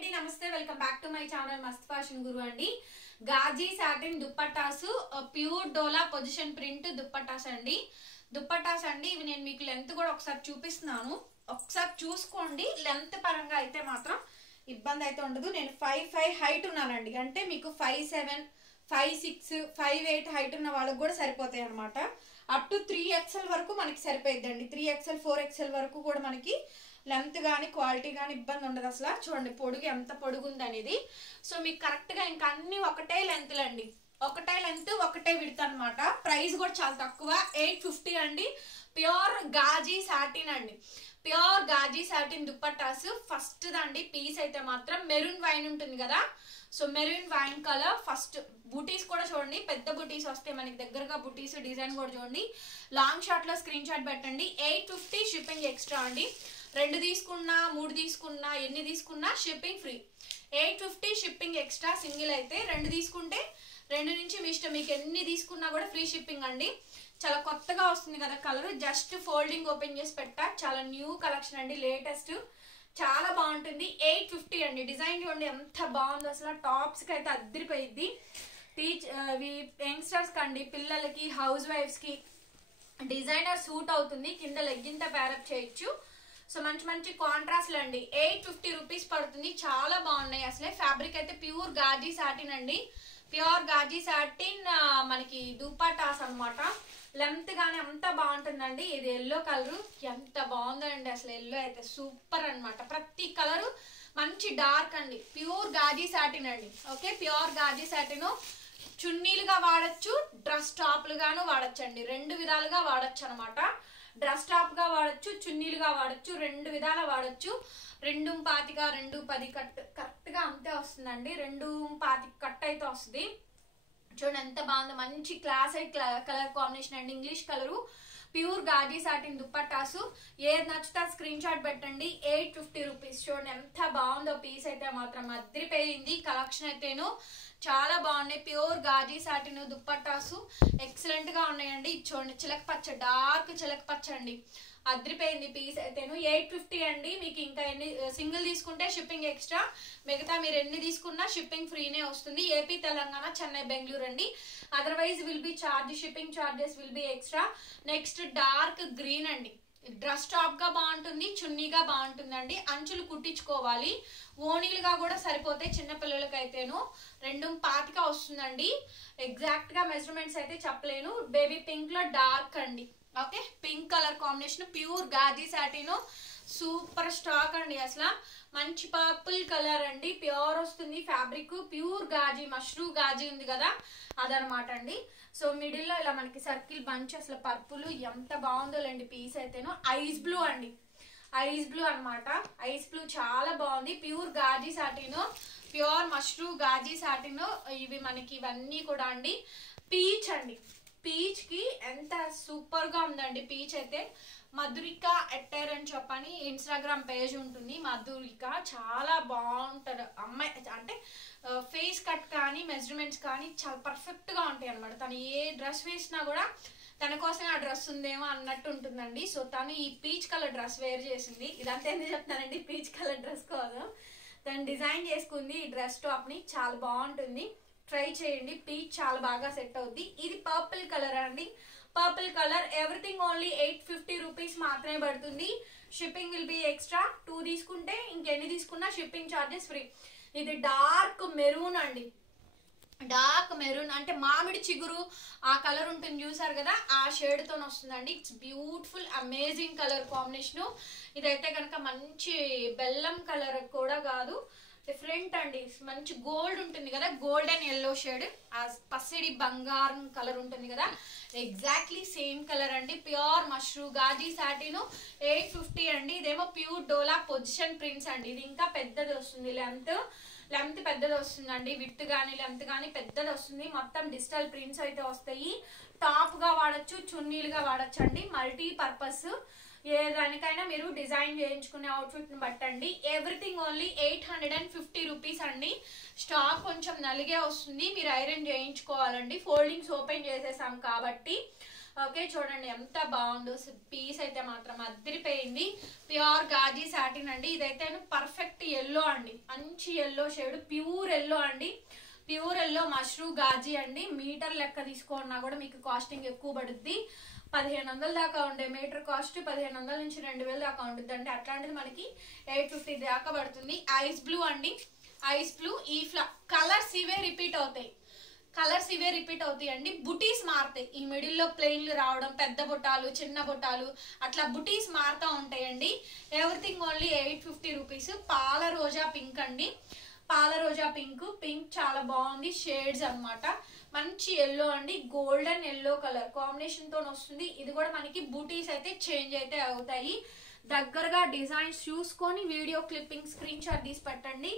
అండి నమస్తే welcome back to my channel మస్త్ ఫ్యాషన్ గురు అండి. Ghazi satin dupattas pure dola position print dupattas అండి. ఇవి నేను మీకు లెంత్ కూడా ఒకసారి చూపిస్తున్నాను, ఒకసారి చూసుకోండి. లెంత్ పరంగా అయితే మాత్రం ఇబ్బంది అయితే ఉండదు. నేను 5'5" హైట్ ఉన్నానండి, అంటే మీకు 5'7", 5'6", 5'8" హైట్ ఉన్న వాళ్ళకి కూడా సరిపోతాయి అనమాట. అప్ టు 3XL వరకు మనకి సరిపోయిద్దండి. 3XL 4XL వరకు కూడా మనకి లెంత్ కానీ క్వాలిటీ కానీ ఇబ్బంది ఉండదు. అసలు చూడండి పొడుగు ఎంత పొడుగు ఉంది అనేది. సో మీకు కరెక్ట్గా ఇంకా అన్ని ఒకటే లెంత్లు అండి, ఒకటే లెంత్ ఒకటే విడత అనమాట. ప్రైస్ కూడా చాలా తక్కువ, 850 అండి. ప్యూర్ గాజీ సాటిన్ అండి, pure gaji satin dupattas. First దండి పీస్ అయితే మాత్రం మెరూన్ వైన్ ఉంటుంది కదా, so maroon wine colour. First butis కూడా చూడండి, పెద్ద బూటీస్ వస్తాయి మనకి దగ్గరగా. బూటీస్ డిజైన్ కూడా చూడండి. లాంగ్ షాట్ లో స్క్రీన్ షాట్ పెట్టండి. 850 షిప్పింగ్ ఎక్స్ట్రా అండి. 2 తీసుకున్నా 3 తీసుకున్నా ఎన్ని తీసుకున్నా shipping free. 850 shipping extra. Single అయితే 2 తీసుకుంటే 2 నుంచి మీ ఇష్టం, మీకు ఎన్ని తీసుకున్నా కూడా ఫ్రీ షిప్పింగ్ అండి. చాలా కొత్తగా వస్తుంది కదా కలర్, జస్ట్ ఫోల్డింగ్ ఓపెన్ చేసి పెట్టా. చాలా న్యూ కలెక్షన్ అండి, లేటెస్ట్, చాలా బాగుంటుంది. 850 అండి. డిజైన్ చూడండి ఎంత బాగుందో అసలు. టాప్స్ కి అయితే అద్దరిపోయిద్ది. యంగ్స్టర్స్ కండి, పిల్లలకి, హౌస్ వైఫ్స్ కి డిజైనర్ సూట్ అవుతుంది. కింద లెగ్గింత ప్యారప్ చేయొచ్చు. సో మంచి మంచి కాంట్రాస్ట్లు అండి. 850 రూపీస్ పడుతుంది. చాలా బాగున్నాయి అసలే. ఫ్యాబ్రిక్ అయితే ప్యూర్ గాజీ సాటిన్ అండి, ప్యూర్ గాజీ సాటిన్. మనకి దుప్పటాస్ అనమాట. లెంత్ గానీ అంత బాగుంటుందండి. ఇది ఎల్లో కలర్, ఎంత బాగుందండి అసలు. ఎల్లో అయితే సూపర్ అనమాట. ప్రతి కలరు మంచి డార్క్ అండి. ప్యూర్ గాజీ సాటిన్ అండి. Okay, pure gaji satin. చున్నీలుగా వాడచ్చు, డ్రెస్ టాప్లు గాను వాడచ్చు అండి. 2 విధాలుగా వాడచ్చు అనమాట. డ్రెస్ టాప్ గా వాడచ్చు, చున్నీలుగా వాడచ్చు, 2 విధాలు వాడచ్చు. 2.25, 2.10 కట్ కరెక్ట్ గా అంతే వస్తుందండి. 2.25 కట్ అయితే వస్తుంది. చూడండి ఎంత బాగుందో, మంచి క్లాస్ కలర్ కాంబినేషన్ అండి. English colour, pure gaji satin dupattas. ఏది నచ్చుతా స్క్రీన్ షాట్ పెట్టండి. 850 రూపీస్. చూడండి ఎంత బాగుందో పీస్ అయితే మాత్రం అద్దరిపోయింది. కలెక్షన్ అయితేను చాలా బాగున్నాయి. Pure gaji satin dupattas excellent గా ఉన్నాయండి. చూడండి చిలక పచ్చ, డార్క్ చిలక పచ్చ అండి, అద్దరిపోయింది పీస్ అయితేను. 850 అండి. మీకు ఇంకా ఎన్ని సింగిల్ తీసుకుంటే షిప్పింగ్ ఎక్స్ట్రా, మిగతా మీరు ఎన్ని తీసుకున్నా షిప్పింగ్ ఫ్రీనే వస్తుంది. ఏపీ, తెలంగాణ, చెన్నై, బెంగళూరు అండి. Otherwise will be charge, shipping charges will be extra. Next dark green అండి. డ్రెస్ టాప్ గా బాగుంటుంది, చున్నీగా బాగుంటుందండి. అంచులు కుట్టించుకోవాలి, ఓనీలుగా కూడా సరిపోతాయి చిన్నపిల్లలకి అయితేను. 2.25 వస్తుందండి. ఎగ్జాక్ట్ గా మెజర్మెంట్స్ అయితే చెప్పలేను. బేబీ పింక్ లో డార్క్ అండి. Okay, pink colour combination, pure gaji satin. Super stock అండి అసలు. మంచి పర్పుల్ కలర్ అండి, ప్యూర్ వస్తుంది ఫ్యాబ్రిక్. ప్యూర్ గాజీ, మష్రూ గాజీ ఉంది కదా, అదనమాట అండి. సో మిడిల్ లో ఇలా మనకి సర్కిల్ బంచ్, అసలు పర్పుల్ ఎంత బాగుందో లేండి పీస్ అయితేను. ఐస్ బ్లూ అండి, ఐస్ బ్లూ అనమాట. ఐస్ బ్లూ చాలా బాగుంది. Pure gaji satin, pure mashru gaji satin. ఇవి మనకి ఇవన్నీ కూడా అండి. పీచ్ అండి, పీచ్ కి ఎంత సూపర్ గా ఉందండి పీచ్ అయితే. మధురిక ఎట్టైర్ అని చెప్పని ఇన్స్టాగ్రామ్ పేజ్ ఉంటుంది. మధురిక చాలా బాగుంటారు అమ్మాయి, అంటే ఫేస్ కట్ కానీ మెజర్మెంట్స్ కానీ చాలా పర్ఫెక్ట్ గా ఉంటాయి అనమాట. తను ఏ డ్రెస్ వేసినా కూడా తన కోసమే ఆ డ్రెస్ ఉందేమో అన్నట్టు ఉంటుందండి. సో తను ఈ పీచ్ కలర్ డ్రెస్ వేర్ చేసింది. ఇదంతా ఎందుకు చెప్తానండి, పీచ్ కలర్ డ్రెస్ కోసం తను డిజైన్ చేసుకుంది ఈ డ్రెస్ టాప్ ని. చాలా బాగుంటుంది, ట్రై చేయండి. పీచ్ చాలా బాగా సెట్ అవుద్ది. ఇది పర్పుల్ కలర్ అండి. Purple colour. Everything only 850 rupees మాత్రమే పడుతుంది. Shipping will be extra. 2 తీసుకుంటే ఇంకెన్ని తీసుకున్నా షిప్పింగ్ చార్జెస్ ఫ్రీ. ఇది డార్క్ మెరూన్ అండి, డార్క్ మెరూన్ అంటే మామిడి చిగురు ఆ కలర్ ఉంటుంది చూసారు కదా, ఆ షేడ్ తో వస్తుందండి. It's beautiful amazing colour combination. ఇదైతే కనుక మంచి బెల్లం కలర్ కూడా కాదు, డిఫరెంట్ అండి. మంచి గోల్డ్ ఉంటుంది కదా, గోల్డెన్ ఎల్లో షేడ్, ఆ పసిడి బంగారం కలర్ ఉంటుంది కదా, ఎగ్జాక్ట్లీ సేమ్ కలర్ అండి. Pure mashru gaji satin. 850 అండి. ఇదేమో ప్యూర్ డోలా పొజిషన్ ప్రింట్స్ అండి. ఇది ఇంకా పెద్దది వస్తుంది, లెంత్ పెద్దది వస్తుందండి. విత్ గానీ లెంత్ గానీ పెద్దది వస్తుంది. మొత్తం డిజిటల్ ప్రింట్స్ అయితే వస్తాయి. టాప్ గా వాడచ్చు, చున్నీలుగా వాడచ్చు అండి. మల్టీ పర్పస్ ఏ దానికైనా మీరు డిజైన్ చేయించుకునే అవుట్ఫిట్ ని బట్టండి. ఎవ్రీథింగ్ ఓన్లీ 850 రూపీస్ అండి. స్టాక్ కొంచెం నలిగే వస్తుంది, మీరు ఐరన్ చేయించుకోవాలండి. ఫోల్డింగ్స్ ఓపెన్ చేసేసాం కాబట్టి ఓకే చూడండి ఎంత బాగుందో పీస్ అయితే మాత్రం అదిరిపోయింది. ప్యూర్ గాజీ సాటిన్ అండి. ఇదైతే పర్ఫెక్ట్ ఎల్లో అండి, మంచి ఎల్లో షేడ్, ప్యూర్ ఎల్లో అండి. ప్యూర్ ఎల్లో మష్రూ గాజీ అండి. మీటర్ లెక్క తీసుకున్నా కూడా మీకు కాస్టింగ్ ఎక్కువ పడుద్ది. 1500 దాకా ఉండే మీటర్ కాస్ట్ 1500 నుంచి 2000 దాకా ఉంటుంది అండి. అట్లాంటిది మనకి 850 దాకా పడుతుంది. ఐస్ బ్లూ అండి, ఐస్ బ్లూ. ఈ కలర్స్ ఇవే రిపీట్ అవుతాయి, కలర్స్ ఇవే రిపీట్ అవుతాయి అండి. బుటీస్ మారుతాయి, ఈ మిడిల్లో ప్లెయిన్లు రావడం, పెద్ద బుట్టాలు చిన్న బుట్టాలు అట్లా బుటీస్ మారుతూ ఉంటాయండి. Everything only 850 rupees. పాల రోజా పింక్ అండి, పాల రోజా పింక్. పింక్ చాలా బాగుంది షేడ్స్ అన్నమాట. మంచి ఎల్లో అండి, గోల్డెన్ ఎల్లో కలర్ కాంబినేషన్ తో వస్తుంది. ఇది కూడా మనకి బూటీస్ అయితే చేంజ్ అయితే అవుతాయి. దగ్గరగా డిజైన్స్ చూసుకొని వీడియో క్లిప్పింగ్ స్క్రీన్ షాట్ తీసి పెట్టండి.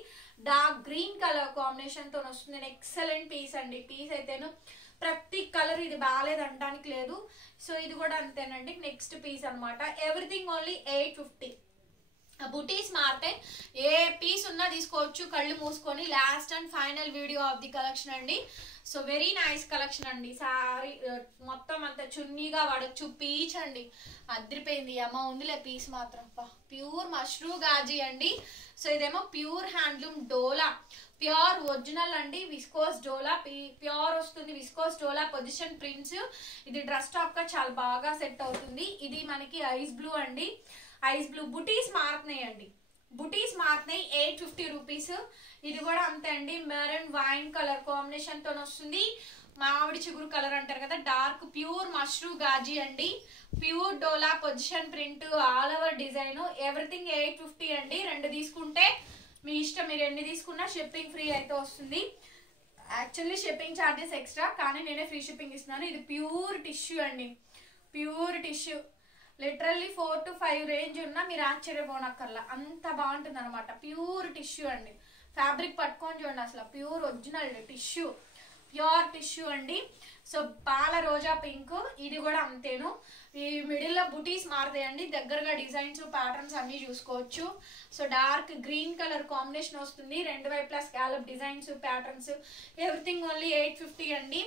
డార్క్ గ్రీన్ కలర్ కాంబినేషన్ తో వస్తుంది. ఎక్సలెంట్ పీస్ అండి. పీస్ అయితేను ప్రతి కలర్ ఇది బాగాలేదు అనడానికి లేదు. సో ఇది కూడా అంతేనండి. నెక్స్ట్ పీస్ అన్నమాట. Everything only 850. బుటీస్ మారితే ఏ పీస్ ఉన్నా తీసుకోవచ్చు కళ్ళు మూసుకొని. Last and final video of the collection అండి. సో వెరీ నైస్ కలెక్షన్ అండి. సారీ మొత్తం అంతా చున్నీగా వాడచ్చు. పీచ్ అండి, అదిరిపోయింది. అమ్మ ఉందిలే పీస్ మాత్రం. ప్యూర్ మష్రూ గాజీ అండి. సో ఇదేమో ప్యూర్ హ్యాండ్లూమ్ డోలా, ప్యూర్ ఒరిజినల్ అండి. విస్కోస్ డోలా ప్యూర్ వస్తుంది. విస్కోస్ డోలా పొజిషన్ ప్రింట్స్. ఇది డ్రెస్ టాప్ గా చాలా బాగా సెట్ అవుతుంది. ఇది మనకి ఐస్ బ్లూ అండి, ఐస్ బ్లూ. బుటీస్ మారుతున్నాయి అండి, బుటీస్ మారుతున్నాయి. 850 రూపీస్. ఇది కూడా అంతే అండి. మెరూన్ వైన్ కలర్ కాంబినేషన్ తో వస్తుంది. మామిడి చిగురు కలర్ అంటారు కదా, డార్క్ ప్యూర్ మష్రూ గాజీ అండి. Pure dola position print, all over design. Everything 850 అండి. 2 తీసుకుంటే మీ ఇష్టం, మీరు ఎన్ని తీసుకున్నా షిప్పింగ్ ఫ్రీ అయితే వస్తుంది. యాక్చువల్లీ షిప్పింగ్ ఛార్జెస్ ఎక్స్ట్రా, కానీ నేనే ఫ్రీ షిప్పింగ్ ఇస్తున్నాను. ఇది ప్యూర్ టిష్యూ అండి, pure tissue. Literally 4 to 5 range ఉన్నా మీరు ఆశ్చర్యపోనక్కర్లా, అంత బాగుంటుంది అనమాట. ప్యూర్ టిష్యూ అండి. ఫ్యాబ్రిక్ పట్టుకొని చూడండి, అసలు pure original tissue, pure tissue అండి. సో పాల రోజా పింక్. ఇది కూడా అంతేను. ఈ మిడిల్ లో బుటీస్ మారుతాయండి. దగ్గరగా డిజైన్స్ ప్యాటర్న్స్ అన్ని చూసుకోవచ్చు. So dark green colour combination వస్తుంది. 2 వైపులా scallop designs patterns. Everything only 850 అండి.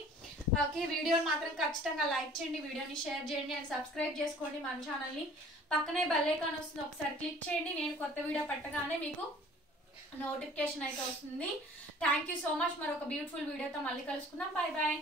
ఓకే వీడియోని మాత్రం ఖచ్చితంగా లైక్ చేయండి, వీడియోని షేర్ చేయండి అండ్ సబ్స్క్రైబ్ చేసుకోండి మన ఛానల్ని. పక్కనే బెల్ ఐకాన్ వస్తుంది, ఒకసారి క్లిక్ చేయండి. నేను కొత్త వీడియో పెట్టగానే మీకు నోటిఫికేషన్ అయితే వస్తుంది. Thank you so much. మరొక బ్యూటిఫుల్ వీడియోతో మళ్ళీ కలుసుకుందాం. Bye bye.